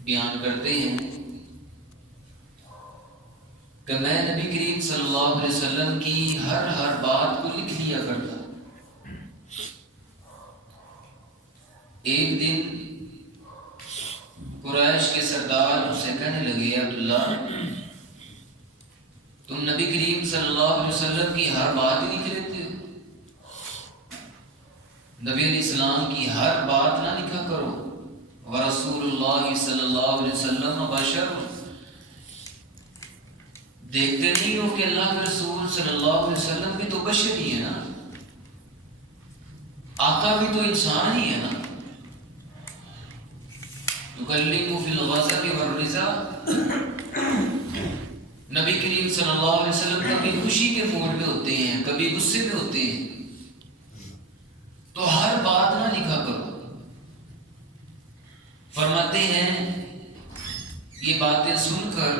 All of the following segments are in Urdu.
بیان کرتے ہیں کہ میں نبی کریم صلی اللہ علیہ وسلم کی ہر بات کو لکھ لیا کرتا. ایک دن قریش کے سردار اسے کہنے لگے عبداللہ تم نبی کریم صلی اللہ علیہ وسلم کی ہر بات ہی لکھ لیتے ہو. نبی علیہ السلام کی ہر بات نہ لکھا کرو. ورسول اللہ صلی اللہ علیہ وسلم بشر، دیکھتے نہیں ہو کہ اللہ کے رسول صلی اللہ علیہ وسلم بھی تو بشر ہی ہے نا، آقا بھی تو انسان ہی ہے نا. تکلم فی الغضب والرضا، نبی کریم صلی اللہ علیہ وسلم کبھی خوشی کے موڈ میں ہوتے ہیں، کبھی غصے میں ہوتے ہیں، تو ہر بات نہ لکھا کرو. فرماتے ہیں یہ باتیں سن کر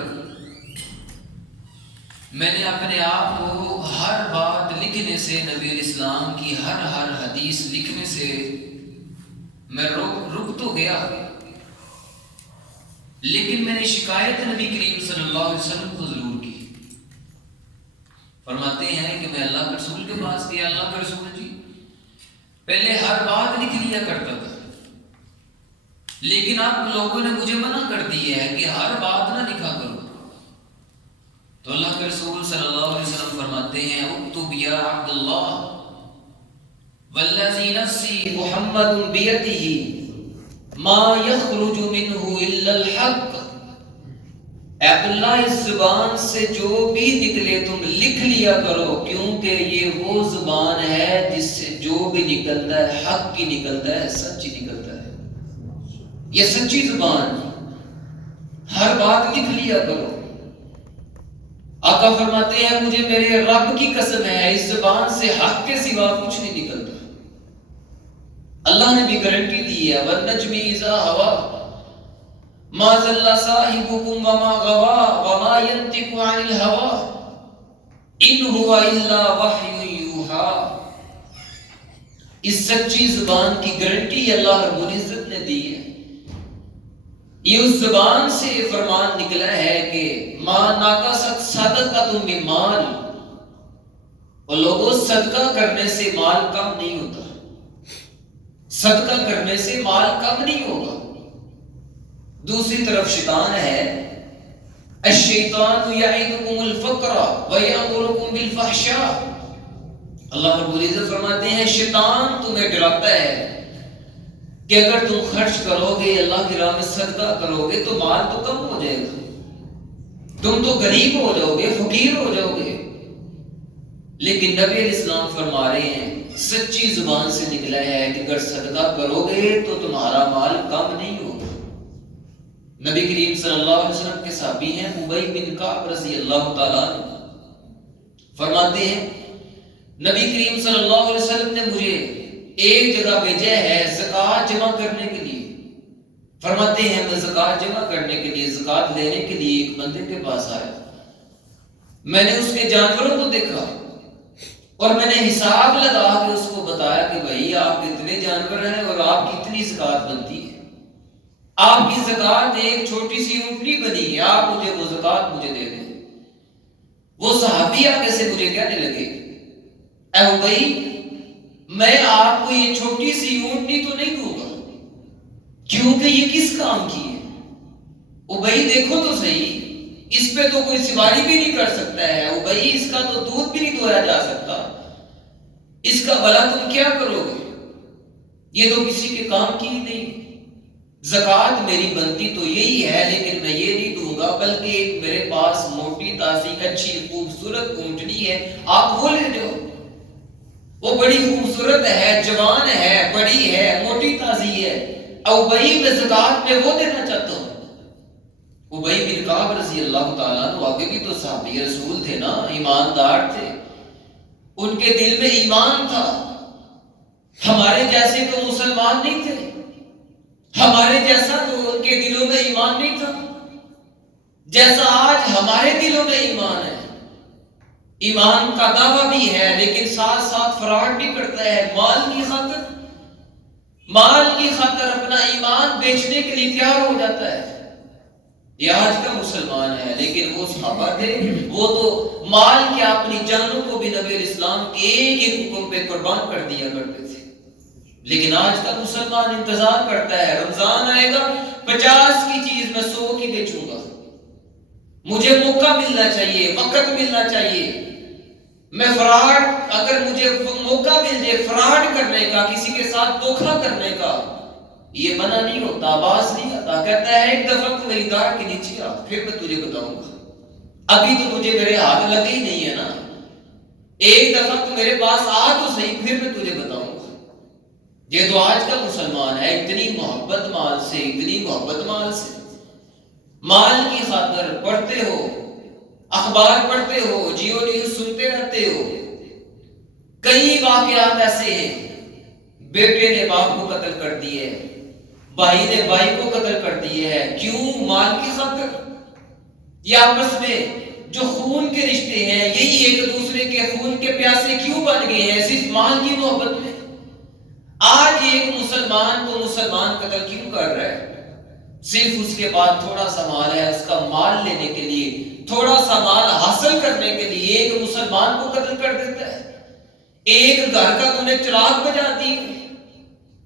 میں نے اپنے آپ کو ہر بات لکھنے سے، نبی علیہ السلام کی ہر حدیث لکھنے سے میں رک تو گیا، لیکن میں نے شکایت نبی کریم صلی اللہ علیہ وسلم کو ضرور کی. فرماتے ہیں کہ میں اللہ کے رسول کے پاس گیا. اللہ کے رسول جی پہلے ہر بات لکھ لیا کرتا تھا، لیکن آپ لوگوں نے مجھے منع کر دی ہے کہ ہر بات نہ لکھا کرو. تو اللہ کے رسول صلی اللہ علیہ وسلم فرماتے ہیں اکتب یا عبداللہ والذی نفسی محمد بیدہ ما یخرج منہ الا الحق. اے عبداللہ اس زبان سے جو بھی نکلے تم لکھ لیا کرو، کیونکہ یہ وہ زبان ہے جس سے جو بھی نکلتا ہے حق کی نکلتا ہے، سچ ہی نکلتا ہے. یہ سچی زبان، ہر بات لکھ لیا کرو. آقا فرماتے ہیں مجھے میرے رب کی قسم ہے اس زبان سے حق کے سوا کچھ نہیں نکلتا. اللہ نے بھی گارنٹی دی ہے والنجم اذا ہوا ما ضل صاحبکم وما غوا وما ينطق عن الهوى ان هو الا وحی یوحی. اس سچی زبان کی گارنٹی اللہ رب العزت نے دی ہے. یہ اس زبان سے فرمان نکلا ہے کہ ما ناقصت صدقۃ من مال، اور لوگوں صدقہ کرنے سے مال کم نہیں ہوتا، صدقہ کرنے سے مال کم نہیں ہوگا. دوسری طرف شیطان ہے، الشیطان یعدکم الفقر ویأمرکم بالفحشاء. اللہ رب العزت فرماتے ہیں شیطان تمہیں ڈراتا ہے کہ اگر تم خرچ کرو گے، اللہ کی راہ میں صدقہ کرو گے تو مال تو کم ہو جائے گا، تم تو غریب ہو جاؤ گے، فقیر ہو جاؤ گے. لیکن نبی علیہ السلام فرما رہے ہیں سچی زبان سے نکلا ہے کہ اگر صدقہ کرو گے تو تمہارا مال کم نہیں ہوگا. نبی کریم صلی اللہ علیہ وسلم کے صحابی ہیں ابی بن کعب رضی اللہ تعالیٰ عنہ، فرماتے ہیں نبی کریم صلی اللہ علیہ وسلم نے مجھے ایک جگہ بھیجا ہے زکوٰۃ جمع کرنے کے لیے. فرماتے ہیں میں زکوٰۃ جمع کرنے کے لیے، زکوٰۃ لینے کے لیے ایک بندے کے پاس آیا. میں نے اس کے جانوروں کو دیکھا اور میں نے حساب لگا کے اس کو بتایا کہ بھائی آپ اتنے جانور ہیں اور آپ کی اتنی زکوٰۃ بنتی ہے، آپ کی زکوٰۃ ایک چھوٹی سی اونٹنی بنی ہے، آپ مجھے وہ زکوٰۃ مجھے دے دیں. وہ صحابی آگے سے مجھے کہنے لگے اے ابی میں آپ کو یہ چھوٹی سی اونٹنی تو نہیں دوں گا، کیونکہ یہ کس کام کی ہے. ابی دیکھو تو صحیح، اس پہ تو کوئی سواری بھی نہیں کر سکتا ہے، ابی اس کا تو دودھ بھی نہیں دھویا جا سکتا، اس کا بھلا تم کیا کرو گے، یہ تو کسی کے کام کی ہی نہیں. زکوٰۃ میری بنتی تو یہی ہے، لیکن میں یہ نہیں دوں گا، بلکہ ایک میرے پاس موٹی تازی اچھی خوبصورت اونٹنی ہے، آپ وہ لے جاؤ. وہ بڑی خوبصورت ہے، جوان ہے، بڑی ہے، موٹی تازی ہے. ابی میں زکوٰۃ میں وہ دینا چاہتا ہوں. ابی بن کعب رضی اللہ تعالیٰ عنہ آگے بھی تو صحابی رسول تھے نا، ایماندار تھے، ان کے دل میں ایمان تھا. ہمارے جیسے تو مسلمان نہیں تھے، ہمارے جیسا تو ان کے دلوں میں ایمان نہیں تھا جیسا آج ہمارے دلوں میں ایمان ہے. ایمان کا دعویٰ بھی ہے لیکن ساتھ ساتھ فراڈ بھی کرتا ہے. مال کی خاطر اپنا ایمان بیچنے کے لیے تیار ہو جاتا ہے. یہ آج کا مسلمان ہے، لیکن وہ صحابہ تھے، وہ تو مال کے اپنی جانوں کو بھی نبی علیہ السلام کے ایک ایک حکم پہ قربان کر دیا کرتے تھے۔ لیکن آج کا مسلمان انتظار کرتا ہے، رمضان آئے گا 50 کی چیز میں 100 کی بیچوں گا، مجھے موقع ملنا چاہیے، وقت ملنا چاہیے، میں فراڈ، اگر مجھے موقع مل جائے فراڈ کرنے کا، کسی کے ساتھ دھوکہ کرنے کا، یہ منع نہیں ہوتا، باز نہیں آتا، کہتا ہے ایک دفعہ تو میری داڑھ کے نیچے آ، پھر میں تجھے بتاؤں گا، ابھی تو تجھے میرے ہاتھ لگے ہی نہیں ہے نا، ایک دفعہ تو میرے پاس آ تو صحیح، پھر میں تجھے بتاؤں گا۔ یہ تو آج کا مسلمان ہے، اتنی محبت مال سے، اتنی محبت مال سے، مال کی خاطر پڑھتے ہو، اخبار پڑھتے ہو، جیو نیوز سنتے رہتے ہو، کئی واقعات ایسے ہیں، بیٹے نے باپ کو قتل کر دیے، بھائی نے بھائی کو قتل کر دیے ہے، کیوں؟ مال کی خاطر۔ یہ آپس میں جو خون کے رشتے ہیں، یہی ایک دوسرے کے خون کے پیاسے کیوں بن گئے ہیں؟ صرف مال کی محبت میں۔ آج ایک مسلمان کو مسلمان قتل کیوں کر رہا ہے؟ صرف اس کے بعد تھوڑا سا مال ہے، اس کا مال لینے کے لیے، تھوڑا سا مال حاصل کرنے کے لیے ایک مسلمان کو قتل کر دیتا ہے۔ ایک گھر کا تم نے چراغ بجھا دی،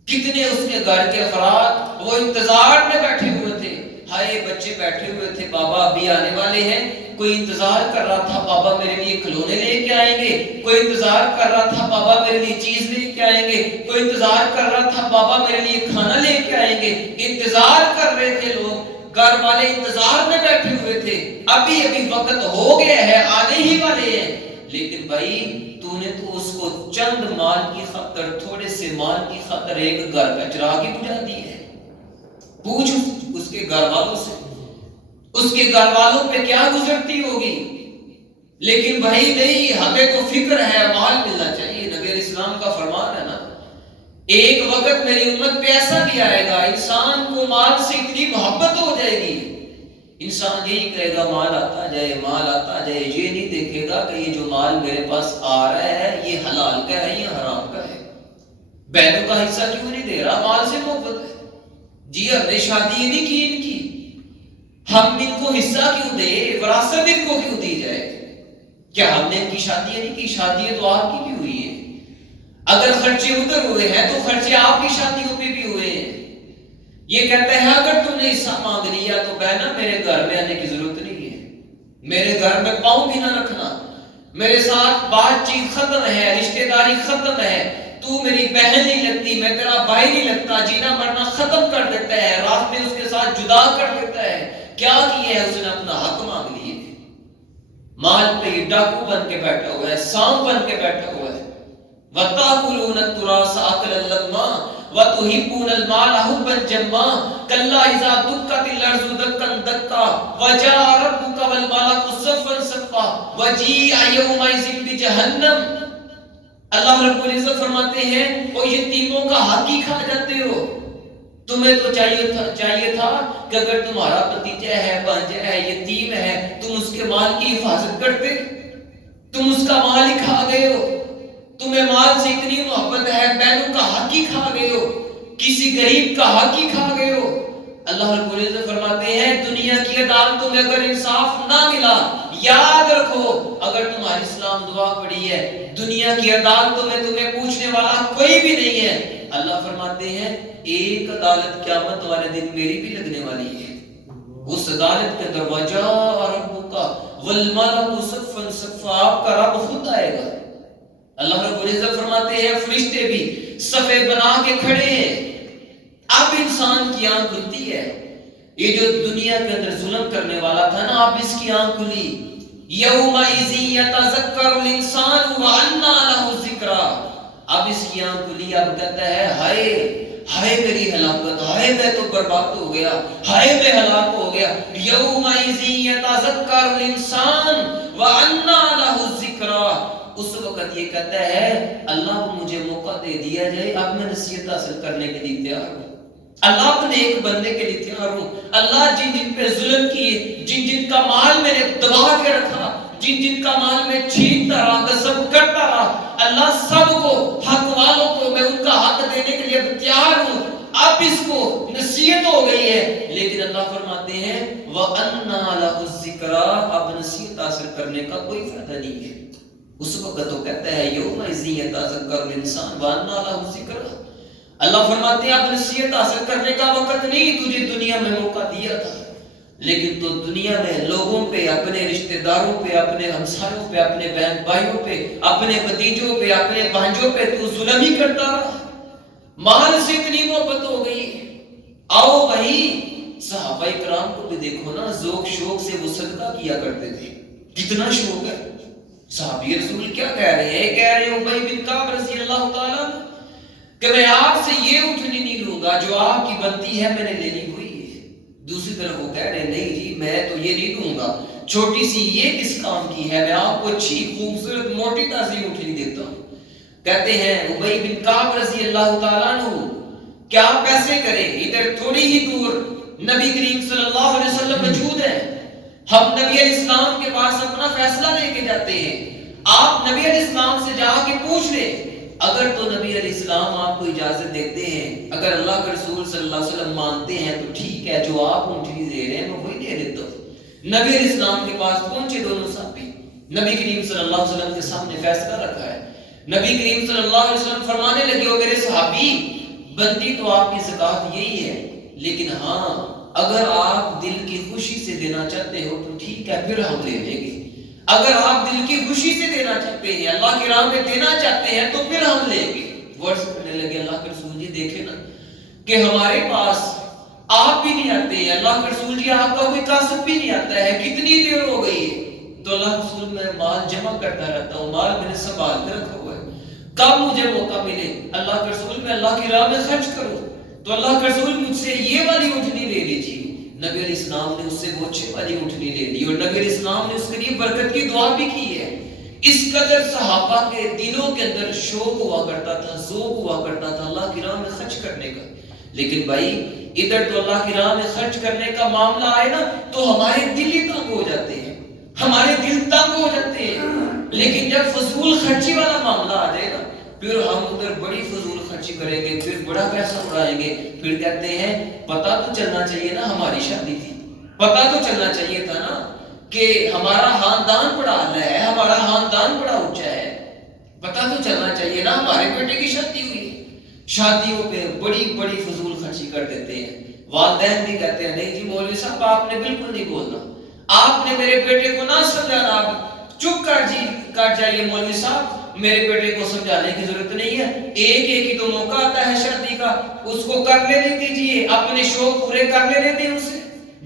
کتنے اس کے گھر کے افراد وہ انتظار میں بیٹھے ہوئے تھے، ہائے بچے بیٹھے ہوئے تھے، بابا ابھی آنے والے ہیں، کوئی انتظار کر رہا تھا بابا میرے لیے کھلونے لے کے آئیں گے، کوئی انتظار کر رہا تھا بابا میرے لیے چیز لے کے آئیں گے، کوئی انتظار کر رہا تھا بابا میرے لیے کھانا لے کے آئیں گے، انتظار کر رہے تھے لوگ، گھر والے انتظار میں بیٹھے ہوئے تھے، ابھی ابھی وقت ہو گیا ہے، آنے ہی والے ہیں، لیکن بھائی تو نے تو اس کو چند مال کی خاطر، تھوڑے سے مال کی خاطر ایک گھر کا چراغ ہی بجھا دی ہے۔ پوچھ اس کے گھر والوں سے، اس کے گھر والوں پہ کیا گزرتی ہوگی؟ لیکن بھائی نہیں، ہمیں تو فکر ہے مال ملنا چاہیے، نبی علیہ السلام کا فرمان ہے نا، ایک وقت میری امت پہ ایسا بھی آئے گا، انسان کو مال سے اتنی محبت ہو جائے گی، انسان یہی کہے گا مال آتا جائے، مال آتا جائے، یہ نہیں دیکھے گا کہ یہ جو مال میرے پاس آ رہا ہے یہ حلال کا ہے یا حرام کا ہے، بہنوں کا حصہ کیوں نہیں دے رہا؟ مال سے محبت ہے، جی ہم نے شادی یہ نہیں کی ان کی، ہم ان کو حصہ کیوں دے، وراثت ان کو کیوں دی جائے؟ کیا ہم نے ان کی شادی نہیں کی؟ شادی تو آپ کی بھی ہوئی ہے، اگر خرچے ادھر ہوئے ہیں تو خرچے آپ کی شادیوں پہ بھی ہوئے ہیں۔ یہ کہتا ہے اگر تم نے حصہ مانگ لیا تو بہنا میرے گھر میں آنے کی ضرورت نہیں ہے، میرے گھر میں پاؤں بھی نہ رکھنا، میرے ساتھ بات چیت ختم ہے، رشتہ داری ختم ہے، تو میری بہن نہیں لگتی، میں تیرا بھائی نہیں لگتا، جینا مرنا ختم کر دیتا ہے، رات میں اس کے ساتھ جدا کر دیتا ہے۔ کیا کیا ہے؟ اس نے اپنا حق مانگ لیے، مال پہ یہ ڈاکو بن کے بیٹھا ہوا ہے، سانپ بن کے بیٹھا ہوا ہے۔ وَتَأْكُلُونَ التُّرَاثَ أَكْلًا لَمًّا وَتُحِبُّونَ الْمَالَ حُبًّا جَمًّا كَلَّا إِذَا دُكَّتِ الْأَرْضُ دَكًّا دَكًّا وَجَاءَ رَبُّكَ وَالْمَلَكُ صَفًّا صَفًّا وَجِيءَ يَوْمَئِذٍ بِجَهَنَّمَ۔ اللہ رب العزت فرماتے ہیں وہ یتیموں کا حق ہی کھا جاتے ہو، تمہیں تو چاہیے تھا کہ اگر تمہارا بھتیجا ہے، بھانجا ہے، یتیم ہے، تم اس کے مال کی حفاظت کرتے، تم اس کا مال ہی کھا گئے ہو، تمہیں مال سے اتنی محبت ہے، بہنوں کا حق ہی کھا گئے ہو، کسی غریب کا حق ہی کھا گئے ہو۔ اللہ رب العزت فرماتے ہیں دنیا کی عدالتوں میں اگر انصاف نہ ملا، یاد رکھو اگر تمہاری اسلام دعا پڑی ہے، دنیا کی عدالتوں میں تمہیں پوچھنے والا کوئی بھی نہیں ہے۔ اللہ فرماتے ہیں ایک عدالت قیامت والے دن میری بھی لگنے والی ہے، اس عدالت کے دروازہ ربک والملک صفا صفا، آپ کا رب خود آئے گا۔ اللہ رب العزت فرماتے ہیں فرشتے بھی صفے بنا کے کھڑے ہیں، اب انسان کی آنکھ کھلتی ہے، یہ جو دنیا کے اندر ظلم کرنے والا تھا نا، اب اس کی آنکھ کھلی، یومئذ یتذکر الانسان وانیٰ لہ الذکریٰ، اب اس کی آنکھ کھلی، اب کہتا ہے ہائے ہائے میری ہلاکت، ہائے میں تو برباد ہو گیا، ہائے میں ہلاک ہو گیا۔ یومئذ یتذکر الانسان وانیٰ لہ الذکریٰ، اس وقت یہ کہتا ہے اللہ کو مجھے موقع دے دیا جائے، اب میں نصیحت حاصل کرنے کے لیے تیار ہوں، اللہ اپنے ایک بندے کے لیے تیار ہوں۔ اللہ جن جن پہ ظلم کیے، جن جن کا مال میں نے دبا کے رکھا، جن جن کا مال میں چھینتا رہا، غصب کرتا رہا، اللہ سب کو، حق والوں کو میں ان کا حق دینے کے لیے تیار ہوں۔ اب اس کو نصیحت ہو گئی ہے، لیکن اللہ فرماتے ہیں وَأَنَّا لَهُ الذِّكْرَىٰ، اب نصیحت حاصل کرنے کا کوئی فائدہ نہیں ہے۔ اس وقت تو کہتا ہے یومئذ یتذکر الانسان وَأَنَّا لَهُ الذِّكْرَىٰ، اللہ فرماتے ہیں اب نصیحت حاصل کرنے کا وقت نہیں، تجھے دنیا میں موقع دیا تھا لیکن تو دنیا میں لوگوں پہ، اپنے رشتہ داروں پہ، اپنے ہمسایوں پہ، اپنے بہن بھائیوں پہ، اپنے بھتیجوں پہ، اپنے بھانجوں پہ تو ظلم ہی کرتا رہا، مال سے اتنی محبت ہو گئی۔ آؤ بھائی صحابہ کرام کو بھی دیکھو نا، ذوق شوق سے وہ صدقہ کیا کرتے تھے، کتنا شوق ہے۔ صحابی رسول کیا کہہ رہے ہیں؟ کہہ رہے ہیں ابی بن کعب رضی اللہ تعالیٰ کہ میں آپ سے یہ اٹھنی نہیں لوں گا، جو آپ کی بنتی ہے میں نے لینی ہوئی ہے۔ دوسری طرف وہ کہہ رہے ہیں نہیں جی میں تو یہ نہیں دوں گا، چھوٹی سی یہ کس کام کی ہے، میں آپ کو اچھی خوبصورت موٹی تعظیم اٹھنی دیتا ہوں۔ کہتے ہیں ابی بن کعب رضی اللہ تعالیٰ عنہ کیا پیسے کریں، ادھر تھوڑی ہی دور نبی کریم صلی اللہ علیہ وسلم موجود ہے، ہم نبی علیہ السلام کے پاس اپنا فیصلہ لے کے جاتے ہیں، آپ نبی علیہ السلام سے جا کے پوچھ لیں، اگر تو نبی علیہ السلام آپ کو اجازت دیتے ہیں، اگر اللہ کے رسول صلی اللہ علیہ وسلم مانتے ہیں تو ٹھیک ہے، جو آپ اونٹنی دے رہے ہیں میں وہی دے دیتا ہوں۔ نبی علیہ السلام کے پاس پہنچے دونوں صحابی، نبی کریم صلی اللہ علیہ وسلم کے سامنے فیصلہ رکھا ہے، نبی کریم صلی اللہ علیہ وسلم فرمانے لگے ہو میرے صحابی بنتی تو آپ کی زکوٰۃ یہی ہے، لیکن ہاں اگر آپ دل کی خوشی سے دینا چاہتے ہو تو ٹھیک ہے پھر ہم لے لیں گے، اگر آپ دل کی خوشی سے دینا چاہتے ہیں، اللہ کی راہ میں دینا چاہتے ہیں تو پھر ہم لیں گے۔ ورڈز پڑھنے لگے اللہ کے رسول جی دیکھیں نا کہ ہمارے پاس آپ بھی نہیں آتے ہیں، اللہ کے رسول جی آپ کا کوئی کاسب بھی نہیں آتا ہے، کتنی دیر ہو گئی ہے، تو اللہ کے رسول میں مال جمع کرتا رہتا ہوں، مال میں نے سنبھال کے رکھا ہوا ہے، کب مجھے موقع ملے اللہ کے رسول میں اللہ کی راہ میں خرچ کروں، تو اللہ کے رسول مجھ سے یہ والی اٹھنی لے لیجیے۔ نبی علیہ السلام نے اس سے وہ اچھے والی اٹھنی لے لی، اور نبی علیہ السلام نے اس کے لیے برکت کی دعا بھی کی ہے۔ اس قدر صحابہ کے دلوں کے اندر شوق ہوا کرتا تھا، ذوق ہوا کرتا تھا اللہ کی راہ میں خرچ کرنے کا۔ لیکن بھائی ادھر تو اللہ کی راہ میں خرچ کرنے کا معاملہ آئے نا تو ہمارے دل ہی تنگ ہو جاتے ہیں، ہمارے دل تنگ ہو جاتے ہیں، لیکن جب فضول خرچی والا معاملہ آ جائے نا پھر ہم ادھر بڑی فضول خرچی کریں گے، پھر بڑا پیسہ اڑائیں گے، پھر کہتے ہیں پتہ تو چلنا چاہیے نا ہماری شادی تھی، پتہ تو چلنا چاہیے تھا نا کہ ہمارا خاندان بڑا اعلیٰ ہے، ہمارا خاندان بڑا اونچا ہے، پتہ تو چلنا چاہیے نا ہمارے بیٹے کی شادی ہوئی ہے۔ شادیوں پہ بڑی بڑی فضول خرچی کر دیتے ہیں، والدین بھی کہتے ہیں نہیں جی مولوی صاحب آپ نے بالکل نہیں بولنا، آپ نے میرے بیٹے کو نہ سمجھانا، آپ چپ کر جائیے مولوی صاحب، میرے بیٹے کو سمجھانے کی ضرورت نہیں ہے، ایک ہی تو موقع آتا ہے شادی کا، اس کو کر لینے دیجیے، اپنے شوق پورے کر لینے دیں، اسے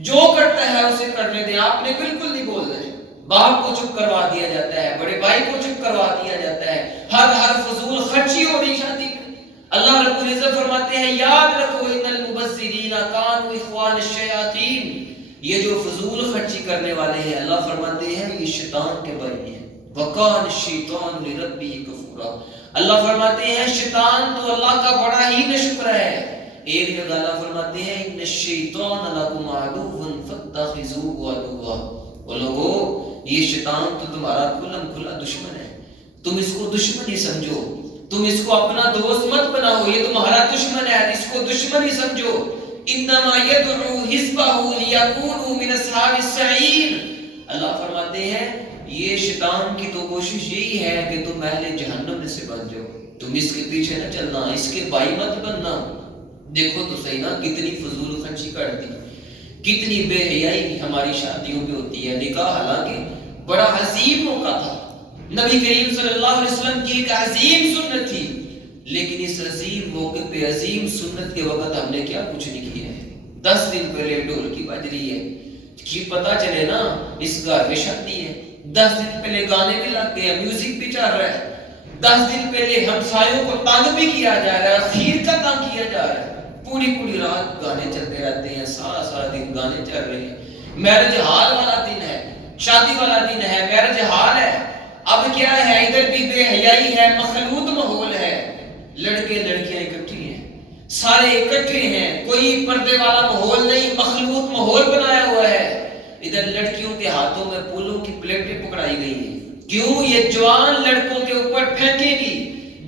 جو کرتا ہے اسے کرنے دیں، آپ نے بالکل نہیں بولنا ہے۔ باپ کو چپ کروا دیا جاتا ہے، بڑے بھائی کو چپ کروا دیا جاتا ہے، ہر فضول خرچی ہو رہی شادی میں۔ اللہ رب العزت فرماتے ہیں یاد رکھو ان المبذرین کانوا اخوان الشیاطین، یہ جو فضول خرچی کرنے والے ہیں اللہ فرماتے ہیں یہ شیطان کے بھائی ہیں، وکان الشیطان لربہ کفورا، اللہ فرماتے ہیں شیطان تو اللہ کا بڑا ہی ناشکرا ہے۔ ایک جگہ اللہ فرماتے ہیں ان الشیطان لکم عدو فاتخذوه عدوا، وہ لوگو یہ شیطان تو تمہارا کھلم کھلا دشمن ہے، تم اس کو دشمن ہی سمجھو، تم اس کو اپنا دوست مت بناؤ، یہ تمہارا دشمن ہے، اس کو دشمن ہی سمجھو۔ انما يدعو حزبه ليكونوا من اصحاب السعیر، اللہ فرماتے ہیں یہ شیطان کی تو کوشش یہی ہے کہ تم اہل جہنم میں سے بن جاؤ، تم اس کے پیچھے نہ چلنا، اس کے بھائی مت بننا۔ دیکھو تو صحیح نا کتنی فضول خرچی کر دی، کتنی بے حیائی ہماری شادیوں پہ ہوتی ہے۔ نکاح حالانکہ بڑا عظیم موقع تھا، نبی کریم صلی اللہ علیہ وسلم کی ایک عظیم سنت تھی، لیکن اس عظیم موقع پہ عظیم سنت کے وقت ہم نے کیا کچھ نہیں کیا ہے۔ 10 دن پہلے ڈھول کی بج رہی ہے کہ پتہ چلے نا اس گھر میں شادی ہے، 10 دن پہلے گانے بھی لگ گئے، میوزک بھی چل رہا ہے، 10 دن پہلے ہمسایوں کو تنگ بھی کیا جا رہا ہے، خیر کا تنگ کیا جا رہا ہے، پوری رات گانے چلتے رہتے ہیں، سارا دن گانے چل رہے ہیں۔ میرج ہال والا دن ہے، شادی والا دن ہے، میرج ہال ہے، اب کیا ہے ادھر بھی بے حیائی ہے، مخلوط ماحول ہے، لڑکے لڑکیاں اکٹھی ہیں، سارے اکٹھے ہیں، کوئی پردے والا ماحول نہیں، مخلوط ماحول بنایا ہوا ہے۔ ادھر لڑکیوں کے ہاتھوں میں پھولوں کی پلیٹیں پکڑائی گئی ہیں، کیوں؟ یہ جوان لڑکوں کے اوپر پھینکے گی،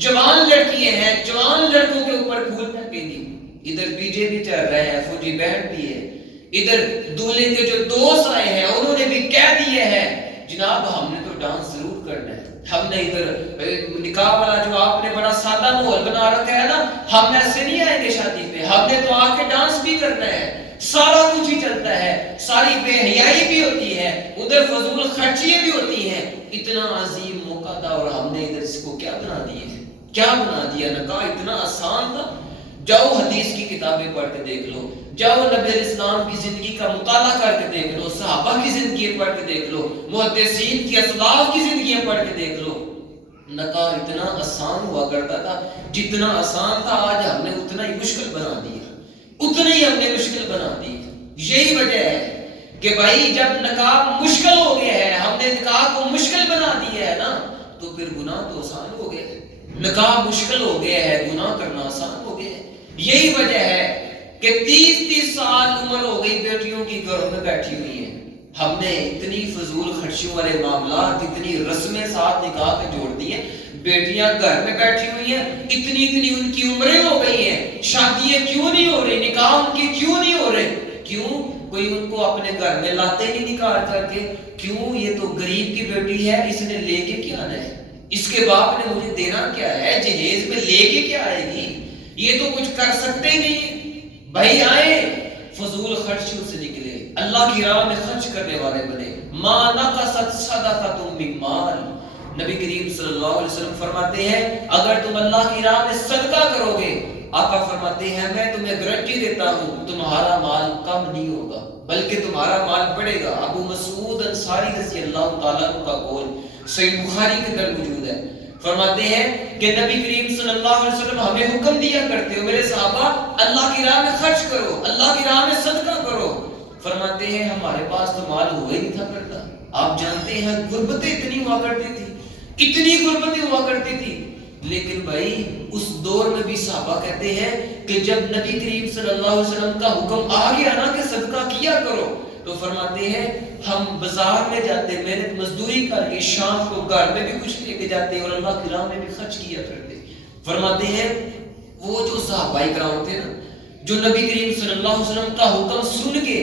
جوان لڑکیاں ہیں، جوان لڑکوں کے اوپر پھول پھینکے گی۔ ادھر ڈی جے بھی چل رہے ہیں, فوجی بینڈ بھی ہے, ادھر دولہے کے جو دوست آئے ہیں انہوں نے بھی کہہ دیے ہیں جناب ہم نے تو ڈانس ضرور کرنا ہے, ہم نے ادھر نکاح والا جو آپ نے بڑا سادہ ماحول بنا رکھا ہے نا, ہم ایسے نہیں آئیں گے شادی پہ, ہم نے تو آ کے ڈانس بھی کرنا ہے, سارا کچھ ہی چلتا ہے, ساری بے حیائی بھی ہوتی ہے, ادھر فضول خرچیاں بھی ہوتی ہیں. اتنا عظیم موقع تھا اور ہم نے ادھر اس کو کیا بنا دیے ہیں, کیا بنا دیا, نکاح اتنا آسان تھا. جاؤ حدیث کی کتابیں پڑھ کے دیکھ لو, جاؤ نبی علیہ السلام کی زندگی کا مطالعہ کر کے دیکھ لو, صحابہ کی زندگی پڑھ کے دیکھ لو, محدثین کی اسلاف کی زندگیاں پڑھ کے دیکھ لو. نکاح اتنا آسان ہوا کرتا تھا, جتنا آسان تھا آج ہم نے اتنا ہی مشکل بنا دیا, اتنا ہی ہم نے مشکل بنا دی. یہی وجہ ہے کہ بھائی جب نکاح مشکل ہو گیا ہے, ہم نے نکاح کو مشکل بنا دیا ہے نا, تو پھر گناہ تو آسان ہو گیا ہے. نکاح مشکل ہو گیا ہے, گناہ کرنا آسان ہو گیا ہے. یہی وجہ ہے کہ 30 سال عمر ہو گئی بیٹیوں کی گھروں میں بیٹھی ہوئی ہیں. ہم نے اتنی فضول خرچیوں والے معاملات, اتنی رسمیں ساتھ نکاح کے جوڑ دی ہیں. بیٹیاں گھر میں بیٹھی ہوئی ہیں, اتنی ان کی عمریں ہو گئی ہیں, شادیاں کیوں نہیں ہو رہی, نکاح ان کے کیوں نہیں ہو رہے, کیوں کوئی ان کو اپنے گھر میں لاتے نہیں نکاح کر کے, کیوں یہ تو غریب کی بیٹی ہے, اس نے لے کے کیا آنا ہے, اس کے باپ نے مجھے دینا کیا ہے, جہیز میں لے کے کیا آئے گی, یہ تو کچھ کر سکتے نہیں. بھائی آئے فضول خرچیوں سے نکلے, اللہ کی راہ میں خرچ کرنے والے بنے. ما نقصت صدقۃ من مال, نبی کریم صلی اللہ علیہ وسلم فرماتے ہیں اگر تم اللہ کی راہ میں صدقہ کرو گے, آقا فرماتے ہیں میں تمہیں گارنٹی دیتا ہوں تمہارا مال کم نہیں ہوگا بلکہ تمہارا مال بڑھے گا. ابو مسعود انصاری رضی اللہ تعالیٰ عنہ کا قول صحیح بخاری کے اندر موجود ہے. فرماتے ہیں کہ نبی کریم صلی اللہ علیہ وسلم ہمیں حکم دیا کرتے ہو میرے صحابہ اللہ کی راہ میں خرچ کرو, اللہ کی راہ میں صدقہ کرو. فرماتے ہیں ہمارے پاس تو مال ہوا ہی نہیں تھا کرتا. آپ جانتے ہیں غربتیں اتنی ہوا کرتی تھی, اتنی غربتیں ہوا کرتی تھی, لیکن بھائی اس دور میں بھی صحابہ کہتے ہیں کہ جب نبی کریم صلی اللہ علیہ وسلم کا حکم آ گیا نا کہ صدقہ کیا کرو, تو فرماتے ہیں ہم بازار میں جاتے, محنت مزدوری کر کے شام کو گھر میں بھی کچھ لے کے جاتے اور اللہ کی راہ میں بھی خرچ کیا کرتے. فرماتے ہیں وہ جو صحابہ کرام تھے نا, جو نبی کریم صلی اللہ علیہ وسلم کا حکم سن کے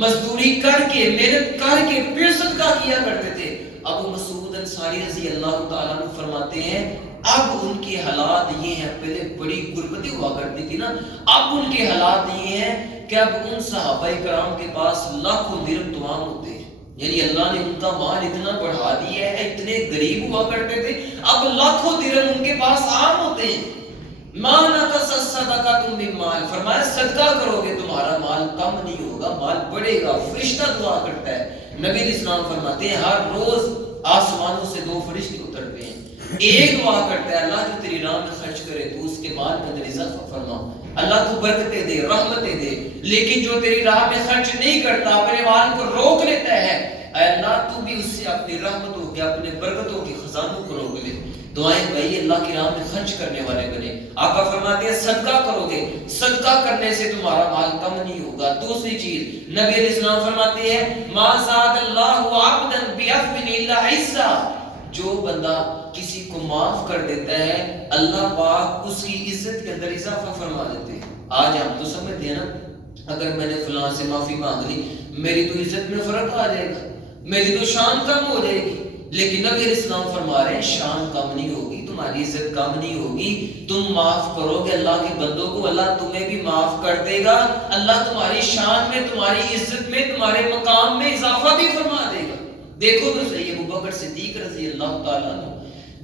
مزدوری کر کے محنت کر کے پھر صدقہ کیا کرتے تھے. ابو مسعود انصاری رضی اللہ تعالیٰ عنہ فرماتے ہیں اب ان کے حالات یہ ہیں, پہلے بڑی غربتیں ہوا کرتی تھی نا, اب ان کے حالات یہ ہیں کہ اب ان صحابہ کرام کے پاس لاکھوں درہم تمام ہوتے ہیں. یعنی اللہ نے ان کا مال اتنا بڑھا دیا ہے, اتنے غریب ہوا کرتے تھے, اب لاکھوں درہم ان کے پاس عام ہوتے ہیں. ما نقصت صدقۃ من مال, فرمایا صدقہ کرو گے تمہارا مال کم نہیں ہوگا, مال بڑھے گا. فرشتہ دعا کرتا ہے, نبی علیہ السلام فرماتے ہیں ہر روز آسمانوں سے 2 فرشتے اترتے ہیں, ایک دعا کرتا ہے اللہ جو تیری راہ میں خرچ کرے تو اس کے مال کے اندر اضافہ فرما, اللہ تو برکتیں دے, رحمتیں دے, لیکن جو تیری راہ میں خرچ نہیں کرتا, اپنے مال کو روک لیتا ہے, اے اللہ تو بھی اس سے اپنی رحمتوں کے, اپنے برکتوں کے خزانوں کو روک لے. دعائیں بھائی اللہ کی راہ میں خرچ کرنے والے بنے. آقا فرماتے ہیں صدقہ کرو گے, صدقہ کرنے سے تمہارا مال کم نہیں ہوگا. دوسری چیز نبی علیہ السلام فرماتے ہیں ما زاد اللہ عبدا بعفو الا عزا, جو بندہ کسی کو معاف کر دیتا ہے اللہ پاک اس کی عزت کے اندر اضافہ فرما دیتے ہیں. آج ہم تو سمجھتے ہیں نا اگر میں نے فلاں سے معافی مانگ لی میری تو عزت میں فرق آ جائے گا, میری تو شان کم ہو جائے گی. لیکن نبی علیہ السلام فرما رہے ہیں شان کم نہیں ہوگی, تمہاری عزت کم نہیں ہوگی. تم معاف کرو گے اللہ کے بندوں کو, اللہ تمہیں بھی معاف کر دے گا, اللہ تمہاری شان میں, تمہاری عزت میں, تمہارے مقام میں اضافہ بھی فرما دے گا. دیکھو تو صحیح ابو بکر صدیق رضی اللہ تعالیٰ عنہ,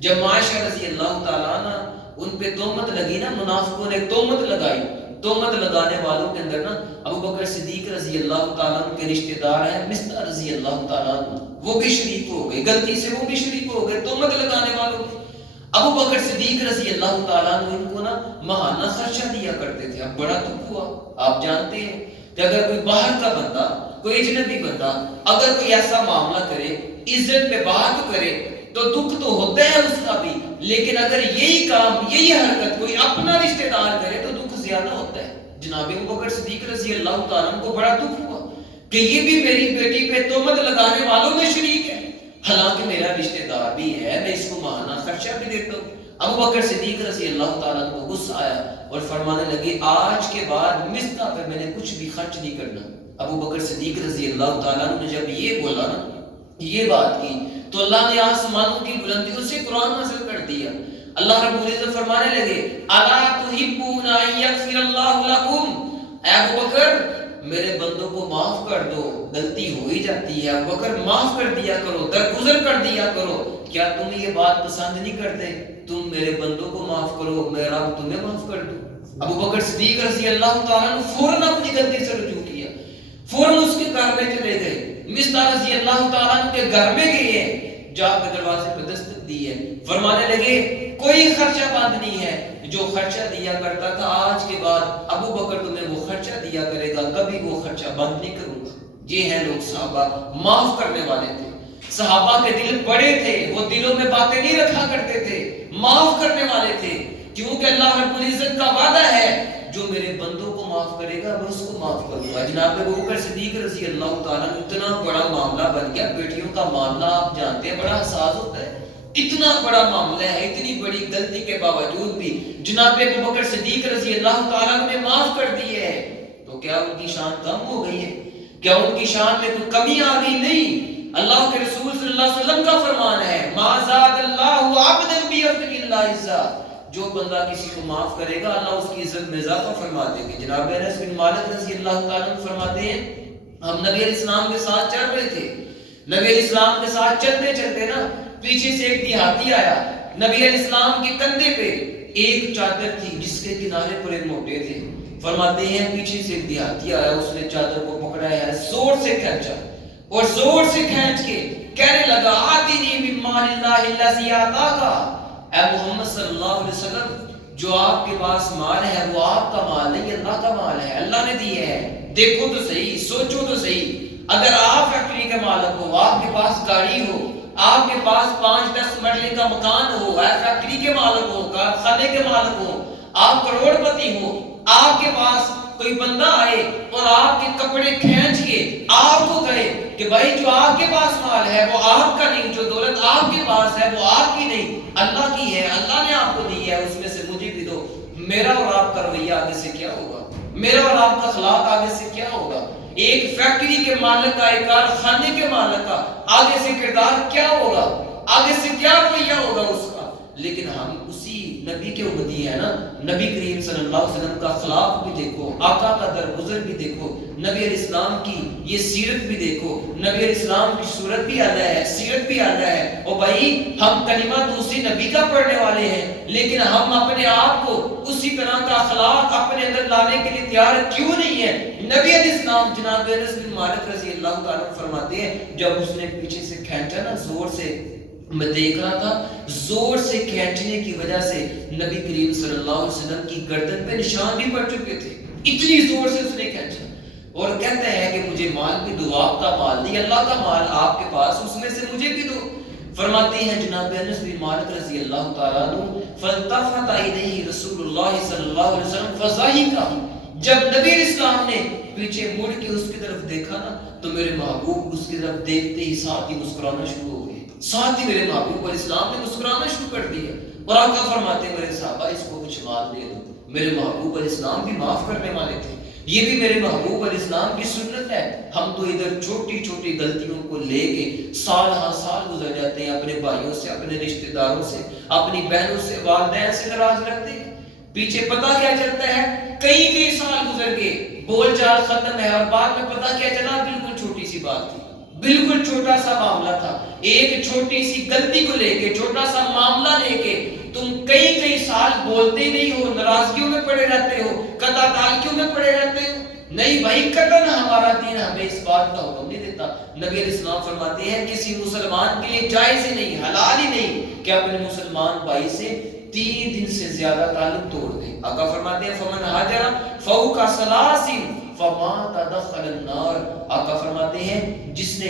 جب عائشہ رضی اللہ تعالیٰ عنہ ان پہ تہمت لگی نا, منافقوں نے تہمت لگائی, تہمت لگانے والوں کے اندر نا ابو بکر صدیق رضی اللہ تعالیٰ عنہ کے رشتہ دار ہیں مصطح رضی اللہ تعالیٰ عنہ, وہ بھی شریک ہو گئے, غلطی سے وہ بھی شریک ہو گئے تہمت لگانے والوں کے. ابو بکر صدیق رضی اللہ تعالیٰ عنہ ان کو نا ماہانہ خرچہ دیا کرتے تھے. اب بڑا دکھ ہوا, آپ جانتے ہیں کہ اگر کوئی باہر کا بندہ, کوئی اجنبی بندہ اگر کوئی ایسا معاملہ کرے, عزت میں بات کرے, تو دکھ تو ہوتا ہے اس کا بھی, لیکن اگر یہی کام, یہی حرکت کوئی اپنا رشتہ دار کرے تو دکھ زیادہ ہوتا ہے. جناب ابو بکر صدیق رضی اللہ تعالیٰ عنہ کو بڑا دکھ ہوا کہ یہ بھی میری بیٹی پہ تہمت لگانے والوں میں شریک ہے, حالانکہ میرا رشتہ دار بھی ہے, میں اس کو ماہانہ خرچہ بھی دیتا ہوں. ابو بکر صدیق رضی اللہ تعالیٰ کو غصہ آیا اور فرمانے لگے آج کے بعد مصطفیٰ پہ میں نے کچھ بھی خرچ نہیں کرنا۔ ابو بکر صدیق رضی اللہ تعالیٰ نے جب یہ بولا نا، یہ بات کی، تو اللہ نے آسمانوں کی بلندیوں سے قرآن نازل کر دیا۔ اللہ رب العزت فرمانے لگے الا تحبون ان یغفر اللہ لکم، اے ابو بکر میرے بندوں کو معاف کر دو، غلطی ہو ہی جاتی ہے، ابو بکر معاف کر دیا کرو، درگزر کر دیا کرو، کیا تم یہ بات پسند نہیں کرتے؟ تم میرے بندوں کو معاف کرو، میں رب تمہیں معاف کر دوں۔ ابو بکر صدیق رضی اللہ تعالیٰ نے فوراً اپنی غلطی سے رجوع کیا، فوراً اس کے گھر میں چلے گئے، مصطفیٰ رضی اللہ تعالیٰ کے گھر میں گئے ہیں، جا کے دروازے پہ دستک دی ہے، فرمانے لگے کوئی خرچہ بند نہیں ہے، جو خرچہ دیا کرتا تھا آج کے بعد ابو بکر تمہیں وہ خرچہ دیا کرے گا، کبھی وہ خرچہ بند نہیں کروں گا۔ یہ ہیں لوگ صحابہ، معاف کرنے والے تھے، صحابہ کے دل بڑے تھے، وہ دلوں میں باتیں نہیں رکھا کرتے تھے، معاف کرنے والے تھے، کیونکہ اللہ رب العزت کا وعدہ ہے جو میرے بندوں کو معاف کرے گا میں اس کو معاف کروں گا۔ جناب ابو بکر صدیق رضی اللہ تعالیٰ اتنا بڑا معاملہ بن گیا، بیٹیوں کا معاملہ آپ جانتے ہیں بڑا حساس ہوتا ہے، اتنا بڑا معاملہ ہے، اتنی بڑی غلطی کے باوجود بھی جناب ابو بکر صدیق رضی اللہ تعالیٰ نے معاف کر دی ہے، تو کیا ان کی شان کم ہو گئی ہے؟ کیا ان کی شان میں کوئی کمی آ گئی؟ نہیں، اللہ کے رسول صلی اللہ علیہ وسلم کا فرمان ہے ما زاد اللہ عبدا بعفو الا عزا، جو بندہ کسی کو معاف کرے گا اللہ اس کی عزت میں اضافہ فرما دے گا۔ جناب انس بن مالک رضی اللہ تعالیٰ عنہ فرماتے ہیں ہم نبی علیہ السلام کے ساتھ چل رہے تھے، نبی علیہ السلام کے ساتھ چلتے چلتے نا پیچھے سے ایک دیہاتی آیا، نبی علیہ السلام کے کندھے پہ ایک چادر تھی جس کے کنارے پر ایک موٹے تھے، فرماتے ہیں پیچھے سے ایک دیہاتی آیا، اس نے چادر کو پکڑا ہے، زور سے کھینچا اور زور سے کھینچ کے کہنے لگا آتینی من مال اللہ الذی آتاک، اے محمد صلی اللہ علیہ وسلم جو آپ کے پاس مال ہے وہ آپ کا مال نہیں اللہ کا مال ہے، اللہ نے دیا ہے، دیکھو تو صحیح، سوچو تو صحیح، اگر آپ فیکٹری کے مالک ہو، آپ کے پاس گاڑی ہو، آپ کے پاس 5-10 مرلے کا مکان ہو، آپ فیکٹری کے مالک ہو، کارخانے کے مالک ہو، آپ کروڑ پتی ہو، آپ کے پاس کوئی بندہ آئے اور آپ کے کپڑے کھینچ کے آپ کو کہے کہ بھائی جو آپ کے پاس مال ہے وہ آپ کا نہیں، جو دولت آپ کے پاس ہے وہ آپ کی نہیں اللہ کی ہے، اللہ نے آپ کو دی ہے، اس میں سے مجھے بھی دو، میرا اور آپ کا رویہ آگے سے کیا ہوگا؟ میرا اور آپ کا اخلاق آگے سے کیا ہوگا؟ ایک فیکٹری کے مالک کا، ایک کارخانے کے مالک کا آگے سے کردار کیا ہوگا؟ آگے سے کیا رویہ ہوگا اس کا؟ لیکن ہم اسی نبی کے امتی ہیں نا، نبی کریم صلی اللہ علیہ وسلم کا اخلاق بھی دیکھو، آقا کا درگزر بھی دیکھو، نبی علیہ السلام کی یہ سیرت بھی دیکھو، نبی علیہ السلام کی صورت بھی اعلیٰ ہے، سیرت بھی اعلیٰ ہے، اور بھائی ہم کلمہ دوسری نبی کا پڑھنے والے ہیں لیکن ہم اپنے آپ کو اسی طرح کا اخلاق اپنے اندر لانے کے لیے تیار کیوں نہیں ہے؟ نبی علیہ السلام جناب انس بن مالک رضی اللہ تعالیٰ فرماتے ہیں جب اس نے پیچھے سے کھینچا نا زور سے، میں دیکھ رہا تھا زور سے کھینچنے کی وجہ سے نبی کریم صلی اللہ علیہ وسلم کی گردن پہ نشان بھی پڑ چکے تھے، اتنی زور سے اس نے کھینچا، اور کہتا ہے کہ مجھے مال بھی دو، آپ کا مال نہیں اللہ کا مال آپ کے پاس، اس میں سے مجھے بھی دو۔ فرماتے ہیں جناب انس بن مالک رضی اللہ تعالیٰ عنہ فالتفت الیہ رسول اللہ صلی اللہ علیہ وسلم فضحک، جب نبی اسلام نے پیچھے مڑ کے اس کی طرف دیکھا نا تو میرے محبوب اس کی طرف دیکھتے ہی ساتھ ہی مسکرانا شروع ہو گئے، ساتھ ہی میرے محبوب علیہ السلام نے مسکرانا شروع کر دیا، اور آقا فرماتے ہیں میرے صحابہ اس کو کچھ مال دے دو۔ میرے محبوب علیہ السلام بھی معاف کرنے والے تھے، یہ بھی میرے محبوب علیہ السلام کی سنت ہے۔ ہم تو ادھر چھوٹی چھوٹی غلطیوں کو لے کے سال ہاں سال گزر جاتے ہیں، اپنے بھائیوں سے، اپنے رشتہ داروں سے، اپنی بہنوں سے، والدین سے ناراض رکھتے ہیں، پیچھے پتہ کیا چلتا ہے کئی سال گزر گئے، بول چال ختم ہے، اور بعد میں پتہ کیا چلا بالکل چھوٹی سی بات تھی، بالکل چھوٹا سا معاملہ تھا، ایک چھوٹی سی غلطی کو لے کے، چھوٹا سا معاملہ لے کے تم کئی سال بولتے نہیں ہو، ناراضگیوں میں پڑے رہتے ہو، قطع تعلقیوں میں پڑے رہتے ہو۔ نہیں بھائی قطعاً ہمارا دین ہمیں اس بات کا حکم نہیں دیتا۔ نبی علیہ السلام فرماتے ہیں کسی مسلمان کے لیے جائز ہی نہیں، حلال ہی نہیں کہ اپنے مسلمان بھائی سے 3 دن سے زیادہ تعلق توڑ دے۔ آقا فرماتے ہیں فمن ہاجر فوق ثلاث فمات دخل النار، آقا فرماتے ہیں جس نے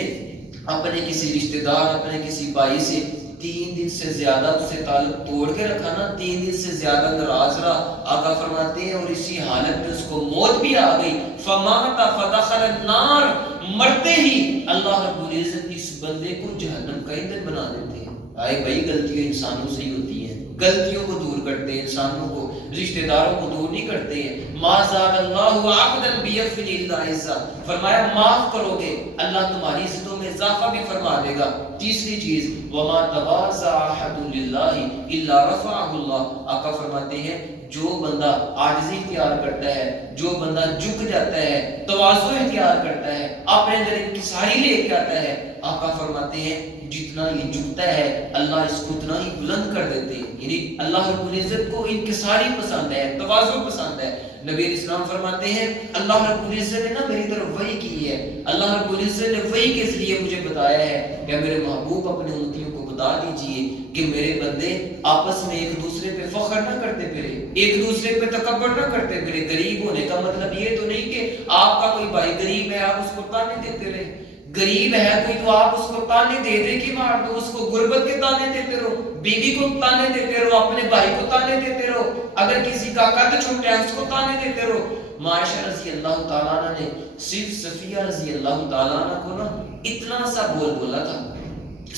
اپنے کسی رشتہ دار، اپنے کسی بھائی سے 3 دن سے زیادہ اسے تعلق توڑ کے رکھا نا، 3 دن سے زیادہ ناراض رہا، آقا فرماتے ہیں اور اسی حالت میں اس کو موت بھی آ گئی، فمات فدخل النار، مرتے ہی اللہ رب العزت اس بندے کو جہنم کا ایندھن بنا دیتے ہیں۔ آئے بھائی غلطیاں انسانوں سے ہی ہوتی ہیں، غلطیوں کو دور کرتے ہیں، انسانوں کو، رشتہ داروں کو دور نہیں کرتے ہیں۔ ما زاد اللہ عبدا بعفو الا عزا، فرمایا معاف کرو گے اللہ تمہاری عزتوں میں اضافہ بھی فرما دے گا۔ تیسری چیز وما تواضع احد للہ الا رفعہ اللہ، آقا فرماتے ہیں جو بندہ عاجزی اختیار کرتا ہے، جو بندہ جھک جاتا ہے، تواضع اختیار کرتا ہے، اپنے اندر انکساری لے کے آتا ہے، آقا فرماتے ہیں جتنا یہ جھکتا ہے اللہ اس کو اتنا ہی بلند کر دیتے ہیں۔ یعنی اللہ رب العزت کو انکساری پسند ہے، تواضع پسند ہے۔ نبی علیہ السلام فرماتے ہیں اللہ رب العزت نے نا میری طرف وحی کی ہے، اللہ رب العزت نے وحی کے ذریعے مجھے بتایا ہے کہ میرے محبوب اپنے امتیوں کو بتا دیجئے کہ میرے بندے آپس میں ایک دوسرے پہ فخر نہ کرتے پھرے، ایک دوسرے پہ تکبر نہ کرتے پھرے۔ غریب ہونے کا مطلب یہ تو نہیں کہ آپ کا کوئی بھائی غریب ہے آپ اس کو تانے دیتے رہے، غریب ہے کوئی تو آپ اس کو تانے دے دے کے مار دو، اس کو غربت کے تانے دیتے رہو، بیوی کو تانے دیتے رہو، اپنے بھائی کو تانے دیتے رہو، اگر کسی کا قد چھوٹا ہے اس کو تانے دیتے رہو۔ معاشہ رضی اللہ تعالیٰ عنہ نے صرف صفیہ رضی اللہ تعالیٰ عنہ کو نا اتنا سا بول بولا تھا،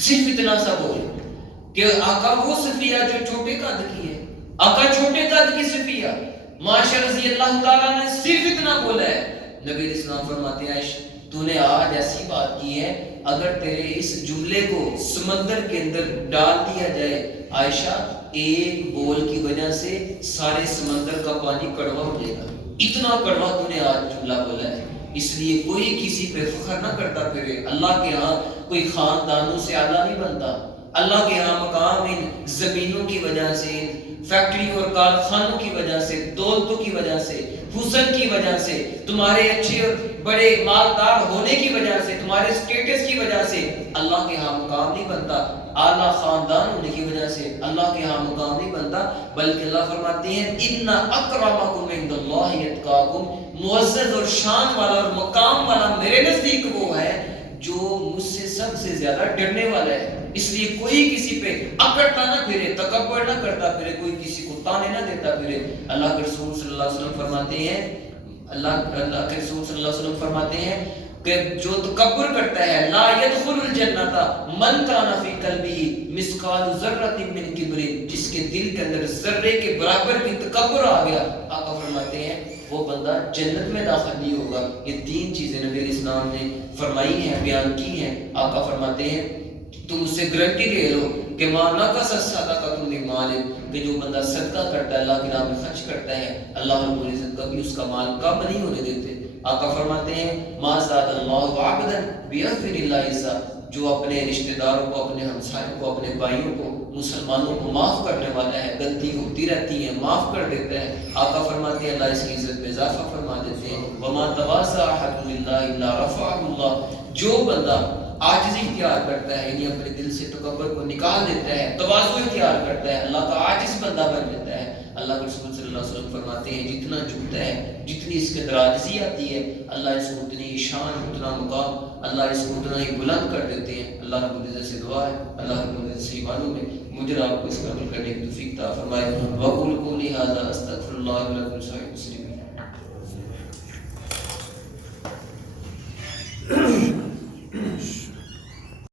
صرف اتنا سا بول کہ آقا وہ صفیہ جو چھوٹے قد کی ہے، آقا چھوٹے قد کی صفیہ، معاشہ رضی اللہ تعالیٰ نے صرف اتنا بولا ہے۔ نبی علیہ السلام فرماتے ہیں عائشہ تو نے آج ایسی بات کی ہے اگر تیرے اس جملے کو سمندر کے اندر ڈال دیا جائے عائشہ ایک بول کی وجہ سے سارے سمندر کا پانی کڑوا ہو جائے گا، اتنا کڑوا تو نے آج جملہ بولا ہے۔ اس لیے کوئی کسی پہ فخر نہ کرتا پھرے، اللہ کے ہاں کوئی خاندانوں سے اعلیٰ نہیں بنتا، اللہ کے ہاں مقام ان زمینوں کی وجہ سے، فیکٹری اور کارخانوں کی وجہ سے، دولتوں کی وجہ سے، حسن کی وجہ سے، تمہارے اچھے اور بڑے مالدار ہونے کی وجہ سے، تمہارے سٹیٹس کی وجہ سے اللہ کے ہاں مقام نہیں بنتا، اعلیٰ خاندان ہونے کی وجہ سے اللہ کے ہاں مقام نہیں بنتا، بلکہ اللہ فرماتے ہیں ان اکرمکم عند اللہ اتقاکم، معزز اور شان والا اور مقام والا میرے نزدیک وہ ہے جو مجھ سے سب سے زیادہ ڈرنے والا ہے۔ اس لیے کوئی کسی پہ اکڑتا نہ پھرے، تکبر نہ کرتا پھرے، کوئی کسی کو تانے نہ دیتا پھرے۔ اللہ کے رسول صلی اللہ علیہ وسلم فرماتے ہیں اللہ کے رسول صلی اللہ علیہ وسلم فرماتے ہیں کہ جو تکبر کرتا ہے لا يدخل الجنت من کان فی قلبہ مثقال ذرۃ من کبر، جس کے دل کے اندر ذرے کے برابر بھی تکبر آ گیا، آقا فرماتے ہیں وہ بندہ جنت میں داخل نہیں ہوگا۔ یہ تین چیزیں نبی علیہ السلام نے فرمائی ہیں، بیان کی ہیں۔ آقا فرماتے ہیں تم اس سے گارنٹی لے لو کہ ماں نقص الصدقۃ من مال، کہ جو بندہ صدقہ کرتا ہے اللہ کی راہ میں خرچ کرتا ہے اللہ رب العزت کبھی اس کا مال کم نہیں ہونے دیتے۔ آقا فرماتے ہیں ما زاد اللہ عبدا بعفو الا عزا، جو اپنے رشتہ داروں کو، اپنے ہمسایوں کو، اپنے بھائیوں کو، مسلمانوں کو معاف کرنے والا ہے، غلطی ہوتی رہتی ہے معاف کر دیتا ہے، آقا فرماتے ہیں اللہ اس کی عزت میں اضافہ فرما دیتے ہیں۔ وما تواضع احد للہ الا رفعہ اللہ، جو بندہ عاجزی اختیار کرتا ہے یعنی اپنے دل سے تکبر کو نکال دیتا ہے، تواضع اختیار کرتا ہے، اللہ کا عاجز بندہ بن جاتا ہے۔ اللہ کے رسول صلی اللہ علیہ وسلم فرماتے ہیں جتنا جھکتا ہے، جتنی اس کے اندر عاجزی آتی ہے، اللہ اس کو اتنی شان، اتنا مقام، اللہ اس کو اتنا ہی بلند کر دیتے ہیں۔ اللہ رب العزت سے دعا ہے اللہ رب العزت سے ایمانوں میں مجھے آپ کو اس پر عمل کرنے کی توفیق عطا فرمائے۔ وقول قولی ھذا استغفر اللہ لکم